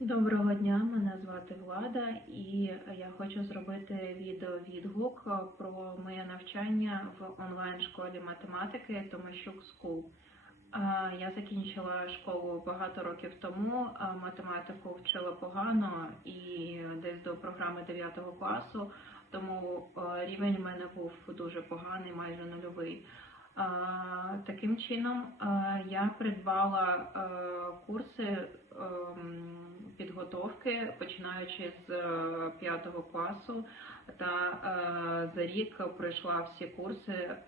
Доброго дня, мене звати Влада, і я хочу зробити відеовідгук про моє навчання в онлайн-школі математики Томащук School. Я закінчила школу багато років тому. Математику вчила погано і десь до програми 9 класу, тому е, рівень у мене був дуже поганий, майже нульовий. Таким чином е, я придбала е, курси підготовки, починаючи з е, п'ятого класу, та е, за рік пройшла всі курси, е,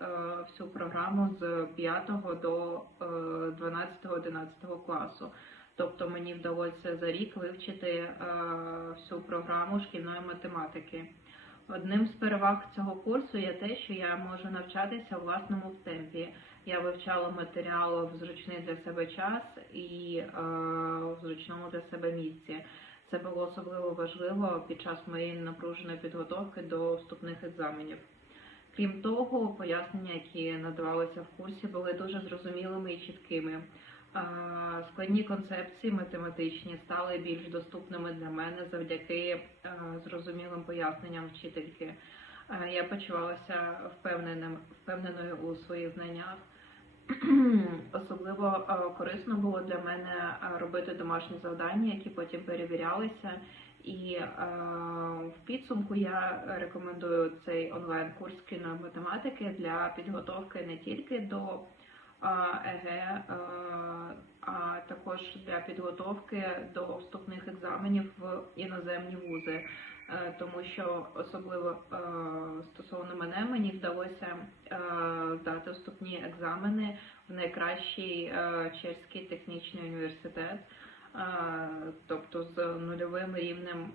всю програму з 5 до 12-11 класу. Тобто мені вдалося за рік вивчити е, всю програму шкільної математики. Одним з переваг цього курсу є те, що я можу навчатися у власному темпі. Я вивчала матеріал в зручний для себе час і е, в зручному для себе місці. Це було особливо важливо під час моєї напруженої підготовки до вступних екзаменів. Крім того, пояснення, які надавалися в курсі, були дуже зрозумілими і чіткими. Складні концепції математичні стали більш доступними для мене завдяки зрозумілим поясненням вчительки. Я почувалася впевненим, впевненою у своїх знаннях. Особливо корисно було для мене робити домашні завдання, які потім перевірялися. І е, в підсумку я рекомендую цей онлайн-курс шкільної математики для підготовки не тільки до ЕГЕ, е, а також для підготовки до вступних екзаменів в іноземні вузи, Е, тому що особливо е, стосовно мене мені вдалося здати вступні екзамени в найкращий чеський технічний університет, тобто з нульовим рівнем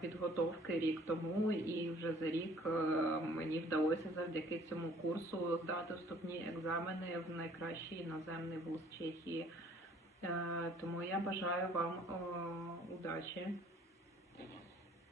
підготовки рік тому, і вже за рік е, мені вдалося завдяки цьому курсу здати вступні екзамени в найкращий іноземний вуз Чехії. Е, Тому я бажаю вам е, удачі.